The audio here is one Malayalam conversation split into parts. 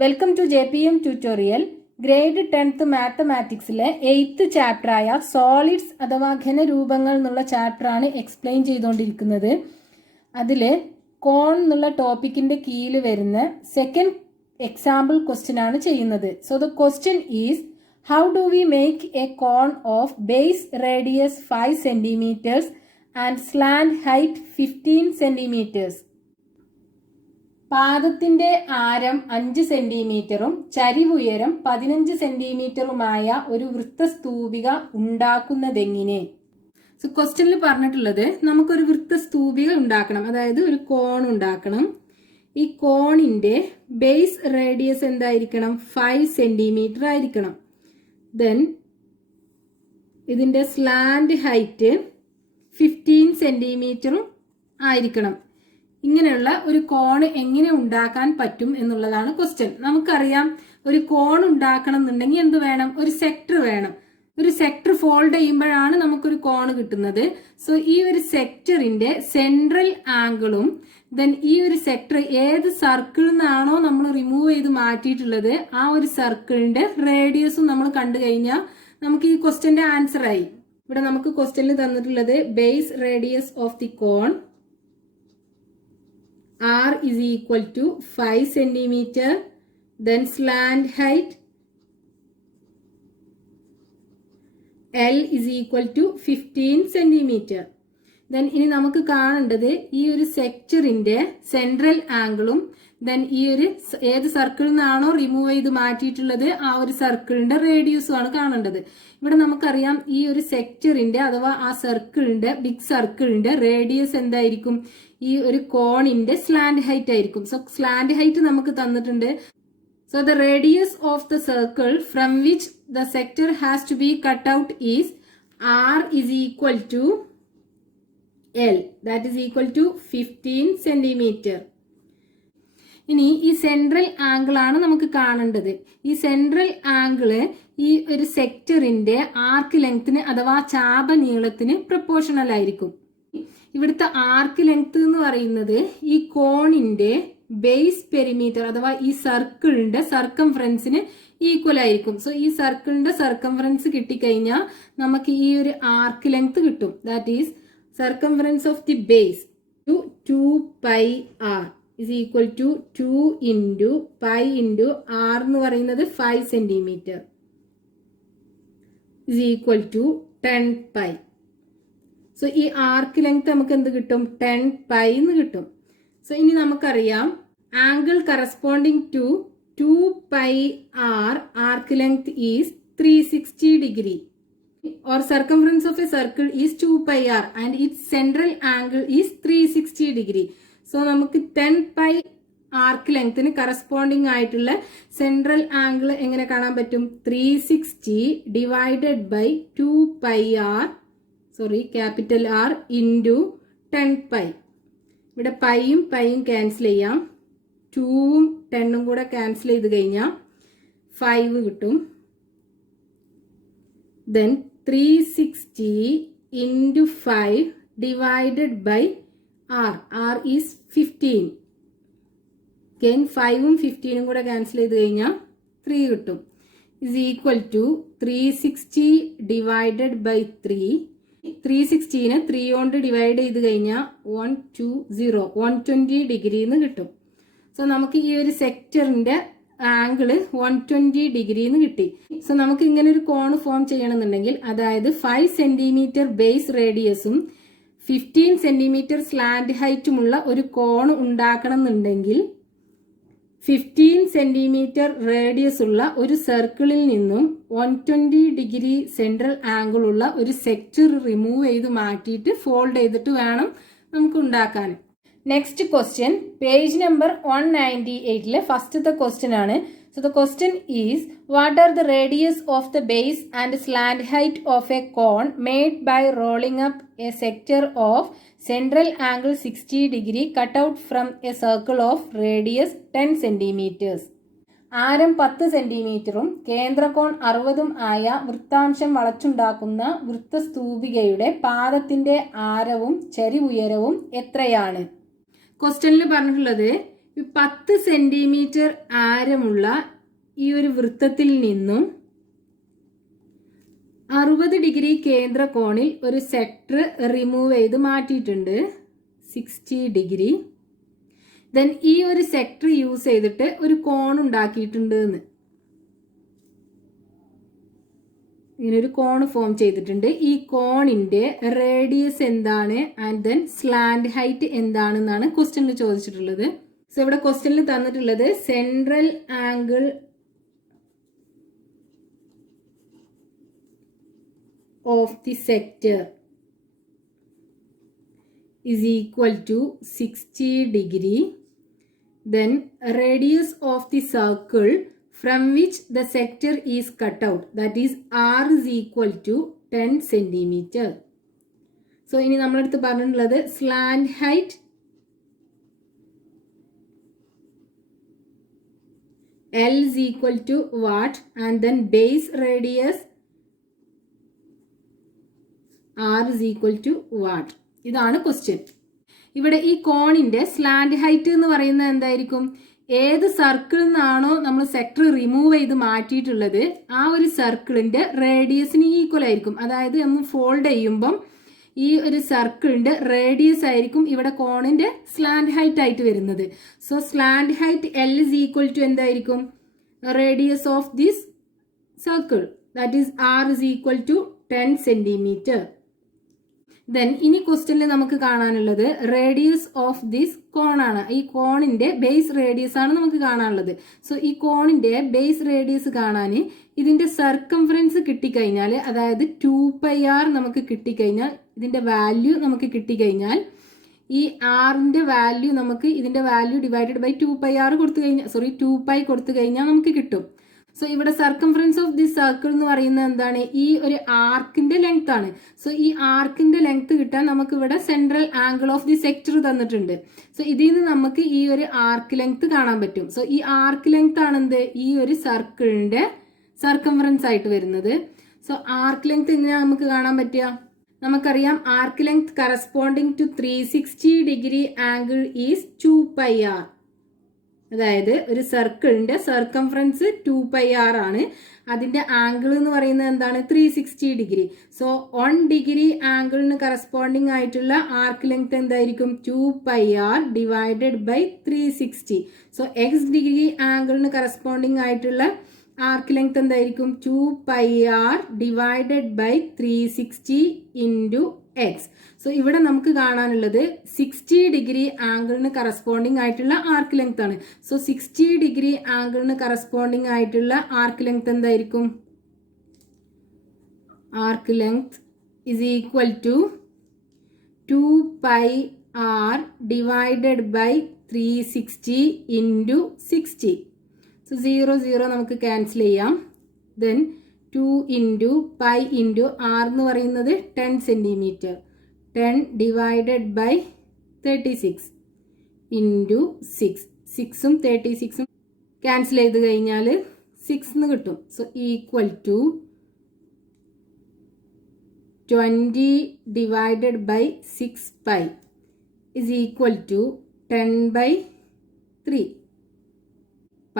Welcome to JPM tutorial. Grade 10th മാത്തമാറ്റിക്സിലെ 8th ചാപ്റ്ററായ സോളിഡ്സ് അഥവാ ഘനരൂപങ്ങൾ എന്നുള്ള ചാപ്റ്ററാണ് എക്സ്പ്ലെയിൻ ചെയ്തുകൊണ്ടിരിക്കുന്നത്. അതിൽ കോൺ എന്നുള്ള ടോപ്പിക്കിന്റെ കീഴിൽ വരുന്ന സെക്കൻഡ് എക്സാമ്പിൾ ക്വസ്റ്റ്യൻ ആണ് ചെയ്യുന്നത്. So the question is, how do we make a cone of base radius 5 centimeters and slant height 15 centimeters? പാദത്തിന്റെ ആരം 5 സെന്റിമീറ്ററും ചരിവുയരം 15 സെന്റിമീറ്ററുമായ ഒരു വൃത്തസ്തൂപിക ഉണ്ടാക്കുന്നതെങ്ങനെ? സോ ക്വസ്റ്റ്യനിൽ പറഞ്ഞിട്ടുള്ളത്, നമുക്കൊരു വൃത്തസ്തൂപിക ഉണ്ടാക്കണം, അതായത് ഒരു കോൺ ഉണ്ടാക്കണം. ഈ കോണിന്റെ ബേസ് റേഡിയസ് എന്തായിരിക്കണം? 5 സെന്റിമീറ്റർ ആയിരിക്കണം. ദെൻ ഇതിന്റെ സ്ലാന്റ് ഹൈറ്റ് 15 സെന്റിമീറ്ററും ആയിരിക്കണം. ഇങ്ങനെയുള്ള ഒരു കോൺ എങ്ങനെ ഉണ്ടാക്കാൻ പറ്റും എന്നുള്ളതാണ് ക്വസ്റ്റ്യൻ. നമുക്കറിയാം, ഒരു കോൺ ഉണ്ടാക്കണം എന്നുണ്ടെങ്കിൽ എന്ത് വേണം? ഒരു സെക്ടർ വേണം. ഒരു സെക്ടർ ഫോൾഡ് ചെയ്യുമ്പോഴാണ് നമുക്കൊരു കോൺ കിട്ടുന്നത്. സോ ഈ ഒരു സെക്ടറിന്റെ സെൻട്രൽ ആംഗിളും ദെൻ ഈ ഒരു സെക്ടർ ഏത് സർക്കിളിൽ നിന്നാണോ നമ്മൾ റിമൂവ് ചെയ്ത് മാറ്റിയിട്ടുള്ളത് ആ ഒരു സർക്കിളിന്റെ റേഡിയസും നമ്മൾ കണ്ടു കഴിഞ്ഞാൽ നമുക്ക് ഈ ക്വസ്റ്റ്യന്റെ ആൻസർ ആയി. ഇവിടെ നമുക്ക് ക്വസ്റ്റ്യനിൽ തന്നിട്ടുള്ളത് base radius of the cone R is equal to 5 centimeter, then slant height L is equal to 15 centimeter. Then ഇനി നമുക്ക് കാണേണ്ടത് ഈ ഒരു സെക്ടറിന്റെ സെൻട്രൽ ആംഗിളും ദെൻ ഈ ഒരു ഏത് സർക്കിളിൽ നിന്നാണോ റിമൂവ് ചെയ്ത് മാറ്റിയിട്ടുള്ളത് ആ ഒരു സർക്കിളിന്റെ റേഡിയസും ആണ് കാണേണ്ടത്. ഇവിടെ നമുക്കറിയാം, ഈ ഒരു സെക്ടറിന്റെ അഥവാ ആ സർക്കിളിന്റെ ബിഗ് സർക്കിളിന്റെ റേഡിയസ് എന്തായിരിക്കും? ഈ ഒരു കോണിന്റെ സ്ലാന്റ് ഹൈറ്റ് ആയിരിക്കും. സോ സ്ലാന്റ് ഹൈറ്റ് നമുക്ക് തന്നിട്ടുണ്ട്. So the radius of the circle from which the sector has to be cut out is R is equal to L, that is equal to 15 centimeter. ഇനി ഈ സെൻട്രൽ ആംഗിൾ ആണ് നമുക്ക് കാണേണ്ടത്. ഈ സെൻട്രൽ ആംഗിള് ഈ ഒരു സെക്ടറിന്റെ ആർക്ക് ലെങ്ത്തിന് അഥവാ ചാപ നീളത്തിന് പ്രൊപ്പോർഷണൽ ആയിരിക്കും. ഇവിടുത്തെ ആർക്ക് ലെങ്ത് എന്ന് പറയുന്നത് ഈ കോണിന്റെ ബേസ് പെരിമീറ്റർ അഥവാ ഈ സർക്കിളിന്റെ സർക്കംഫറൻസിന് ഈക്വൽ ആയിരിക്കും. സോ ഈ സർക്കിളിന്റെ സർക്കംഫറൻസ് കിട്ടിക്കഴിഞ്ഞാൽ നമുക്ക് ഈ ഒരു ആർക്ക് ലെങ്ത് കിട്ടും. That is circumference of the base to 2 pi r is equal to 2 into pi into r എന്ന് പറയുന്നത് 5 centimeter is equal to 10 pi. So ഈ ആർക്ക് ലെങ്ത് നമുക്ക് എന്ത് കിട്ടും? 10 pi എന്ന് കിട്ടും. സോ ഇനി നമുക്കറിയാം, angle corresponding to 2 pi r arc length is 360 degree. Or circumference of a circle is 2 pi r and its central angle is 360 degree. So നമുക്ക് 10 pi ആർക്ക് ലെങ്ത്തിന് കറസ്പോണ്ടിങ് ആയിട്ടുള്ള സെൻട്രൽ ആംഗിൾ എങ്ങനെ കാണാൻ പറ്റും? 360 divided by 2 pi r, sorry capital R into 10 pi. ഇവിടെ പൈയും പൈയും ക്യാൻസൽ ചെയ്യാം. 2ഉം 10ഉം കൂടെ ക്യാൻസൽ ചെയ്ത് കഴിഞ്ഞാൽ 5 കിട്ടും. Then 360 into 5 divided by R. R is 15. Again 5ഉം 15ഉം കൂടെ ക്യാൻസൽ ചെയ്ത് കഴിഞ്ഞാൽ 3 കിട്ടും. Is equal to 360 divided by 3. 360നെ 3 കൊണ്ട് ഡിവൈഡ് ചെയ്ത് കഴിഞ്ഞാൽ 120 ഡിഗ്രി എന്ന് കിട്ടും. സോ നമുക്ക് ഈ ഒരു സെക്ടറിന്റെ ആംഗിള് 120 ഡിഗ്രി എന്ന് കിട്ടി. സോ നമുക്ക് ഇങ്ങനെ ഒരു കോൺ ഫോം ചെയ്യണമെന്നുണ്ടെങ്കിൽ, അതായത് 5 സെന്റിമീറ്റർ ബേസ് റേഡിയസും 15 സെന്റിമീറ്റർ സ്ലാന്റ് ഹൈറ്റുമുള്ള ഒരു കോൺ ഉണ്ടാക്കണം എന്നുണ്ടെങ്കിൽ 15 സെന്റിമീറ്റർ റേഡിയസ് ഉള്ള ഒരു സർക്കിളിൽ നിന്നും 120 ഡിഗ്രി സെൻട്രൽ ആംഗിൾ ഉള്ള ഒരു സെക്ടർ റിമൂവ് ചെയ്ത് മാറ്റിയിട്ട് ഫോൾഡ് ചെയ്തിട്ട് വേണം നമുക്ക് ഉണ്ടാക്കാൻ. നെക്സ്റ്റ് ക്വസ്റ്റ്യൻ പേജ് നമ്പർ 198 ഫസ്റ്റത്തെ ക്വസ്റ്റ്യൻ ആണ്. So the question is, what are the radius of the base and slant height of a cone made by rolling up a sector of central angle 60 degree cut out from a circle of radius 10 centimeters? ആരം 10 സെന്റിമീറ്ററും കേന്ദ്രകോൺ 60ഉം ആയ വൃത്താംശം വളച്ചുണ്ടാക്കുന്ന വൃത്തസ്തൂപികയുടെ പാദത്തിന്റെ ആരവും ചരിവുയരവും എത്രയാണ്? ക്വസ്റ്റ്യനിൽ പറഞ്ഞിട്ടുള്ളത്, 10 സെന്റിമീറ്റർ ആരമുള്ള ഈ ഒരു വൃത്തത്തിൽ നിന്നും 60 ഡിഗ്രി കേന്ദ്ര കോണിൽ ഒരു സെക്ടർ റിമൂവ് ചെയ്ത് മാറ്റിയിട്ടുണ്ട്, 60 ഡിഗ്രി. ദെൻ ഈ ഒരു സെക്ടർ യൂസ് ചെയ്തിട്ട് ഒരു കോൺ ഉണ്ടാക്കിയിട്ടുണ്ട് എന്ന്, ഇങ്ങനെ ഒരു കോൺ ഫോം ചെയ്തിട്ടുണ്ട്. ഈ കോണിന്റെ റേഡിയസ് എന്താണ് ആൻഡ് ദെൻ സ്ലാന്റ് ഹൈറ്റ് എന്താണെന്നാണ് ക്വസ്റ്റ്യനിൽ ചോദിച്ചിട്ടുള്ളത്. സോ ഇവിടെ ക്വസ്റ്റ്യനിൽ തന്നിട്ടുള്ളത് central angle of the sector is equal to 60 degree. Then radius of the circle from which the sector is cut out, that is r is equal to 10 centimeter. So ഇനി നമ്മളടുത്ത് പറഞ്ഞിട്ടുള്ളത് slant height L is equal to what and then base radius R is equal to what. ഇതാണ് ക്വസ്റ്റ്യൻ. ഇവിടെ ഈ കോണിന്റെ സ്ലാന്റ് ഹൈറ്റ് എന്ന് പറയുന്നത് എന്തായിരിക്കും? ഏത് സർക്കിളിൽ നിന്നാണോ നമ്മൾ സെക്ടർ റിമൂവ് ചെയ്ത് മാറ്റിയിട്ടുള്ളത് ആ ഒരു സർക്കിളിന്റെ റേഡിയസിന് ഈക്വൽ ആയിരിക്കും. അതായത് നമ്മൾ ഫോൾഡ് ചെയ്യുമ്പം ഈ ഒരു സർക്കിളിന്റെ റേഡിയസ് ആയിരിക്കും ഇവിടെ കോണിന്റെ സ്ലാന്റ് ഹൈറ്റ് ആയിട്ട് വരുന്നത്. So slant height L is equal to എന്തായിരിക്കും? Radius of this circle, that is R is equal to 10 centimetre. Then ഇനി ക്വസ്റ്റ്യനിൽ നമുക്ക് കാണാനുള്ളത് റേഡിയസ് ഓഫ് ദിസ് കോൺ ആണ്. ഈ കോണിന്റെ ബേസ് റേഡിയസ് ആണ് നമുക്ക് കാണാനുള്ളത്. സോ ഈ കോണിന്റെ ബേസ് റേഡിയസ് കാണാൻ ഇതിന്റെ സർക്കംഫറൻസ് കിട്ടിക്കഴിഞ്ഞാൽ, അതായത് 2πr നമുക്ക് കിട്ടിക്കഴിഞ്ഞാൽ, ഇതിന്റെ വാല്യൂ നമുക്ക് കിട്ടിക്കഴിഞ്ഞാൽ ഈ ആറിന്റെ വാല്യൂ നമുക്ക് ഇതിന്റെ വാല്യൂ ഡിവൈഡഡ് ബൈ 2πr കൊടുത്തു കഴിഞ്ഞാൽ, 2π കൊടുത്തു കഴിഞ്ഞാൽ നമുക്ക് കിട്ടും. സോ ഇവിടെ സർക്കംഫറൻസ് ഓഫ് ദിസ് സർക്കിൾ എന്ന് പറയുന്നത് എന്താണ്? ഈ ഒരു ആർക്കിന്റെ ലെങ്ത് ആണ്. സോ ഈ ആർക്കിന്റെ ലെങ്ത് കിട്ടാൻ നമുക്ക് ഇവിടെ central angle of the sector തന്നിട്ടുണ്ട്. സോ ഇതിൽ നിന്ന് നമുക്ക് ഈ ഒരു ആർക്ക് ലെങ്ത് കാണാൻ പറ്റും. സോ ഈ ആർക്ക് ലെങ്ത് ആണ് എന്ത്? ഈ ഒരു സർക്കിളിന്റെ സർക്കംഫറൻസ് ആയിട്ട് വരുന്നത്. സോ ആർക്ക് ലെങ്ത് എങ്ങനെയാണ് നമുക്ക് കാണാൻ പറ്റുക? നമുക്കറിയാം arc length corresponding to 360 degree angle is 2πr. അതായത് ഒരു സർക്കിളിന്റെ സർക്കംഫറൻസ് 2πr ആണ്, അതിന്റെ ആംഗിൾ എന്ന് പറയുന്നത് എന്താണ്? 360 ഡിഗ്രി. സോ 1 ഡിഗ്രി ആംഗിളിന് കറസ്പോണ്ടിങ് ആയിട്ടുള്ള ആർക്ക് ലെങ്ത് എന്തായിരിക്കും? 2πr divided by 360. So x degree ആംഗിളിന് കറസ്പോണ്ടിങ് ആയിട്ടുള്ള ആർക്ക് ലെങ്ത് എന്തായിരിക്കും? 2πr divided by 360 into x. So ഇവിടെ നമുക്ക് കാണാനുള്ളത് 60 ഡിഗ്രി ആംഗിളിന് കറസ്പോണ്ടിങ് ആയിട്ടുള്ള ആർക്ക് ലെങ്ത് ആണ്. സോ 60 ഡിഗ്രി ആംഗിളിന് കറസ്പോണ്ടിങ് ആയിട്ടുള്ള ആർക്ക് ലെങ്ത് എന്തായിരിക്കും? Arc length is equal to 2πr divided by 360 into 60. So 0 നമുക്ക് ക്യാൻസൽ ചെയ്യാം. Then 2 into pi into r എന്ന് പറയുന്നത് 10 സെന്റിമീറ്റർ. 10 divided by 36 into 6. 6ഉം 36ഉം ക്യാൻസൽ ചെയ്ത് കഴിഞ്ഞാൽ 6 എന്ന് കിട്ടും. So equal to 20 divided by 6π is equal to 10/3π.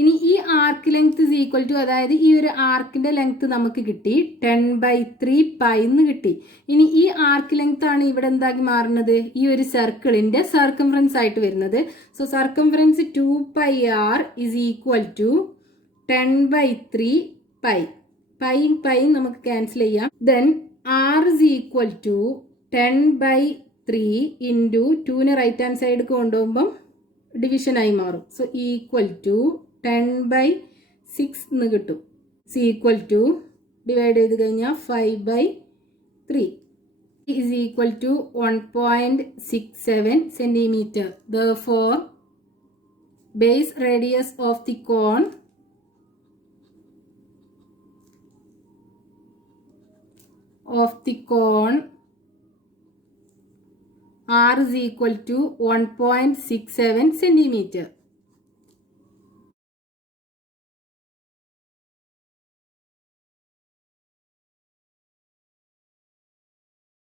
ഇനി ഈ arc length is equal to, അതായത് ഈ ഒരു ആർക്കിന്റെ ലെങ്ത് നമുക്ക് കിട്ടി 10/3π എന്ന് കിട്ടി. ഇനി ഈ ആർക്ക് ലെങ്ത് ആണ് ഇവിടെ എന്താക്കി മാറുന്നത്? ഈ ഒരു സർക്കിളിന്റെ സർക്കംഫറൻസ് ആയിട്ട് വരുന്നത്. So circumference 2πr is equal to 10/3π. പൈയും നമുക്ക് ക്യാൻസൽ ചെയ്യാം. Then r is equal to 10/3 into 2നെ റൈറ്റ് ഹാൻഡ് സൈഡ് കൊണ്ടുപോകുമ്പം ഡിവിഷനായി മാറും. സോ ഈക്വൽ ടു 10/6 എന്ന് കിട്ടും. സി ഈക്വൽ ടു ഡിവൈഡ് ചെയ്ത് കഴിഞ്ഞാൽ 5/3 is equal to 1.67 centimeter. Therefore, base radius of the cone R is equal to 1.67 centimeter.